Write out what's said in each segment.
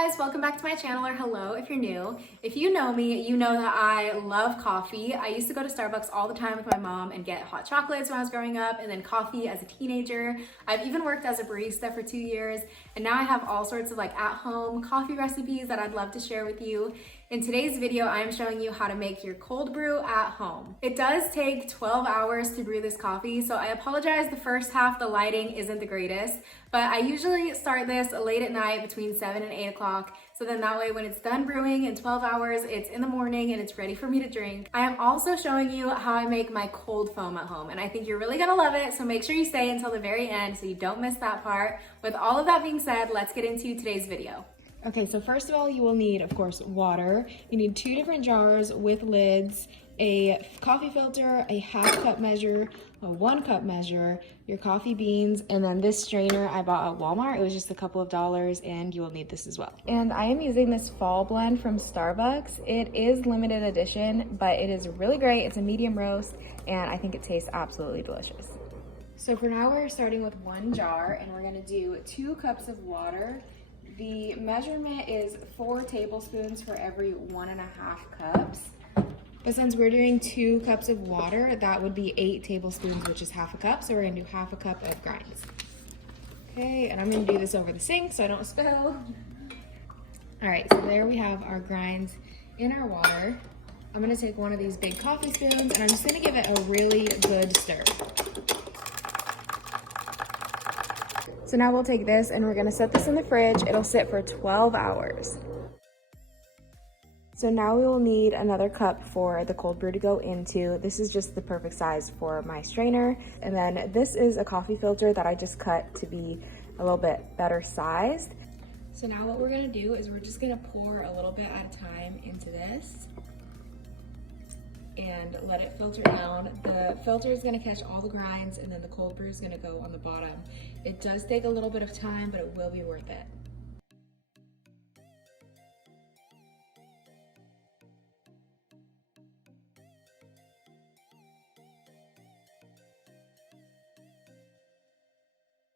guys, welcome back to my channel, or hello if you're new. If you know me, you know that I love coffee. I used to go to Starbucks all the time with my mom and get hot chocolates when I was growing up, and then coffee as a teenager. I've even worked as a barista for 2 years, and now I have all sorts of at-home coffee recipes that I'd love to share with you. In today's video, I am showing you how to make your cold brew at home. It does take 12 hours to brew this coffee, so I apologize the first half the lighting isn't the greatest, but I usually start this late at night between 7 and 8 o'clock, so then that way when it's done brewing in 12 hours, it's in the morning and it's ready for me to drink. I am also showing you how I make my cold foam at home, and I think you're really gonna love it, so make sure you stay until the very end so you don't miss that part. With all of that being said, let's get into today's video. Okay, so first of all, you will need, of course, water. You need 2 different jars with lids, a coffee filter, a half cup measure, a 1 cup measure, your coffee beans, and then this strainer I bought at Walmart. It was just a couple of dollars, and you will need this as well. And I am using this fall blend from Starbucks. It is limited edition, but it is really great. It's a medium roast, and I think it tastes absolutely delicious. So for now, we're starting with 1 jar, and we're gonna do 2 cups of water. The measurement is 4 tablespoons for every 1.5 cups. But since we're doing 2 cups of water, that would be 8 tablespoons, which is half a cup. So we're gonna do half a cup of grinds. Okay, and I'm gonna do this over the sink so I don't spill. All right, so there we have our grinds in our water. I'm gonna take one of these big coffee spoons and I'm just gonna give it a really good stir. So now we'll take this and we're gonna set this in the fridge. It'll sit for 12 hours. So now we will need another cup for the cold brew to go into. This is just the perfect size for my strainer. And then this is a coffee filter that I just cut to be a little bit better sized. So now what we're gonna do is we're just gonna pour a little bit at a time into this and let it filter down. The filter is gonna catch all the grinds and then the cold brew is gonna go on the bottom. It does take a little bit of time, but it will be worth it.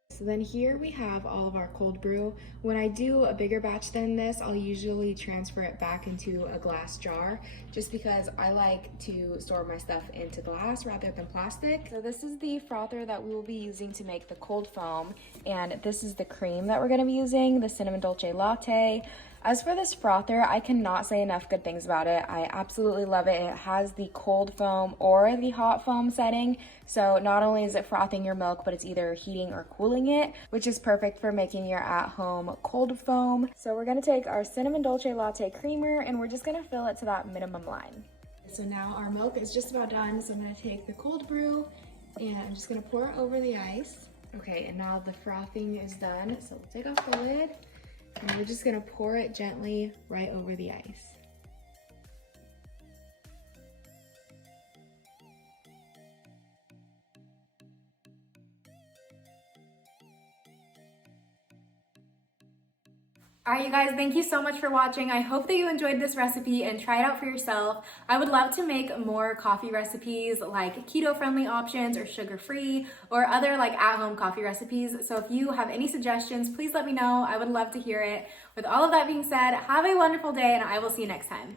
So then here we have all of our cold brew. When I do a bigger batch than this, I'll usually transfer it back into a glass jar just because I like to store my stuff into glass rather than plastic. So this is the frother that we will be using to make the cold foam, and this is the cream that we're gonna be using, the cinnamon dolce latte. As for this frother, I cannot say enough good things about it. I absolutely love it. It has the cold foam or the hot foam setting. So not only is it frothing your milk, but it's either heating or cooling it, which is perfect for making your at-home cold foam. So we're gonna take our cinnamon dolce latte creamer and we're just gonna fill it to that minimum line. So now our milk is just about done. So I'm gonna take the cold brew and I'm just gonna pour it over the ice. Okay, and now the frothing is done. So we'll take off the lid. And we're just gonna pour it gently right over the ice. All right, you guys, thank you so much for watching. I hope that you enjoyed this recipe and try it out for yourself. I would love to make more coffee recipes like keto-friendly options or sugar-free or other at-home coffee recipes. So if you have any suggestions, please let me know. I would love to hear it. With all of that being said, have a wonderful day and I will see you next time.